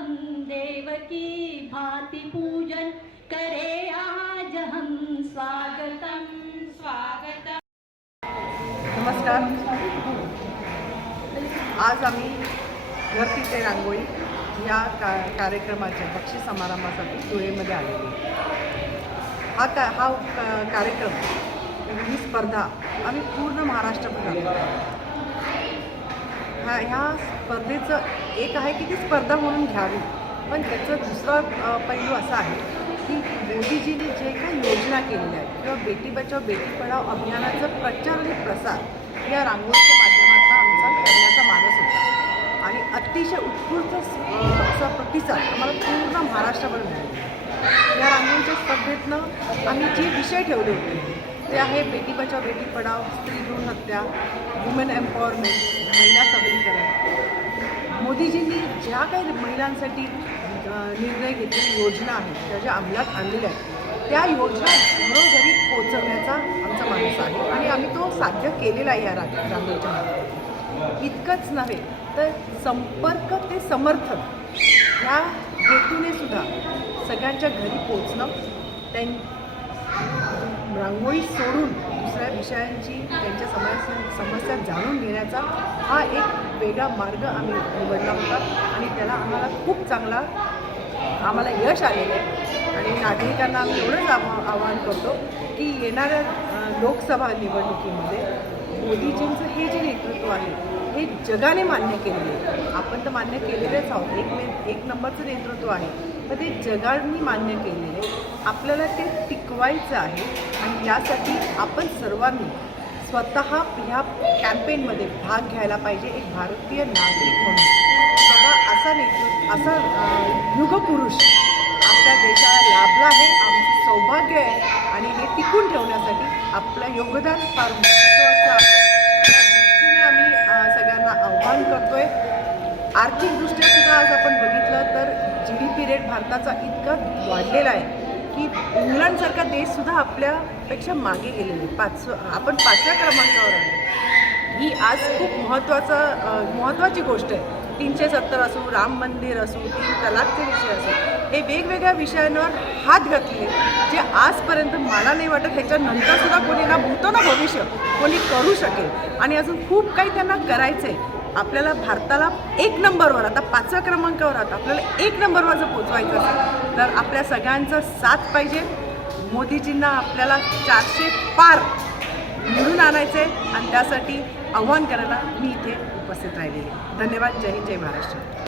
हम देव की भांति पूजन करे आज हम स्वागतम। स्वागतम। नमस्कार। आज आम्ही वरती ते रांगोळी या का कार्यक्रमाच्या बक्षीस समारंभासाठी धुळेमध्ये आलेलो आहे. हा का हा का- कार्यक्रम ही स्पर्धा आम्ही पूर्ण महाराष्ट्रभर ह्या ह्या स्पर्धेचं एक आहे की ती स्पर्धा म्हणून घ्यावी. पण त्याचं दुसरं पैलू असा आहे की मोदीजींनी जे काही योजना केलेल्या आहेत किंवा बेटी बचाव बेटी पढाव अभियानाचा प्रचार आणि प्रसार या रांगोळीच्या माध्यमातून आमचा करण्याचा मानस होता आणि अतिशय उत्कृष्ट असा प्रतिसाद आम्हाला पूर्ण महाराष्ट्राभर मिळाला. या रांगोळीच्या स्पर्धेतनं आम्ही जे विषय ठेवले होते ते आहे बेटी बचाव बेटी पढाव स्त्री भ्रूण हत्या वुमेन एम्पॉवरमेंट महिला सबलीकरण. मोदीजींनी ज्या काही महिलांसाठी निर्णय घेतलेल्या योजना आहेत त्या ज्या अंमलात आणलेल्या आहेत त्या योजना घरोघरी पोचवण्याचा आमचा माणूस आहे आणि आम्ही तो साध्य केलेला आहे या राज्याच्या इतकंच नव्हे तर संपर्क ते समर्थन ह्या हेतूने सुद्धा सगळ्यांच्या घरी पोचणं त्यां रांगोळी सोडून दुसऱ्या विषयांची त्यांच्या समस्या समस्या जाणून घेण्याचा हा एक वेगळा मार्ग आम्ही निवडला होता. आणि त्याला आम्हाला खूप चांगला आम्हाला यश आलेलं आहे. आणि नागरिकांना आम्ही एवढंच आव्हा आवाहन करतो की येणाऱ्या लोकसभा निवडणुकीमध्ये मोदीजींचं हे जे नेतृत्व आहे हे जगाने मान्य केलेलं आहे. आपण तर मान्य केलेलेच आहोत. एक ने एक नंबरचं नेतृत्व आहे. तर ते जगाने मान्य केलेलं आहे. आपल्याला ते टिकवायचं आहे आणि यासाठी आपण सर्वांनी स्वतः ह्या कॅम्पेनमध्ये भाग घ्यायला पाहिजे एक भारतीय नागरिक म्हणून. बाबा असा नेतृत्व असा युगपुरुष आपल्या देशाला लाभला आहे. सौभाग्य आहे आणि हे टिकून ठेवण्यासाठी आपलं योगदान फार महत्त्वाचं आहे. त्या दृष्टीने आम्ही सगळ्यांना आव्हान करतोय. आर्थिकदृष्ट्या सुद्धा आज आपण बघितलं तर जी डी पी रेट भारताचा इतका वाढलेला आहे की इंग्लंडसारखा देशसुद्धा आपल्यापेक्षा मागे गेलेले पाच आपण पाचव्या क्रमांकावर आहोत. ही आज खूप महत्त्वाचं महत्त्वाची गोष्ट आहे. तीनशे सत्तर असो राम मंदिर असो तीन तलाकचे विषय असो हे वेगवेगळ्या विषयांवर हात घातले जे आजपर्यंत मला नाही वाटत ह्याच्यानंतरसुद्धा कोणी ना भूतो ना भविष्य कोणी करू शकेल. आणि अजून खूप काही त्यांना करायचं आहे आपल्याला भारताला एक नंबरवर आता पाचव्या क्रमांकावर आता आपल्याला एक नंबरवर जर पोचवायचं असेल तर आपल्या सगळ्यांचा साथ पाहिजे. मोदीजींना आपल्याला चारशे पार निवडून आणायचं आहे आणि त्यासाठी आव्हान करायला मी इथे उपस्थित राहिलेली आहे. धन्यवाद जय हिंद जय महाराष्ट्र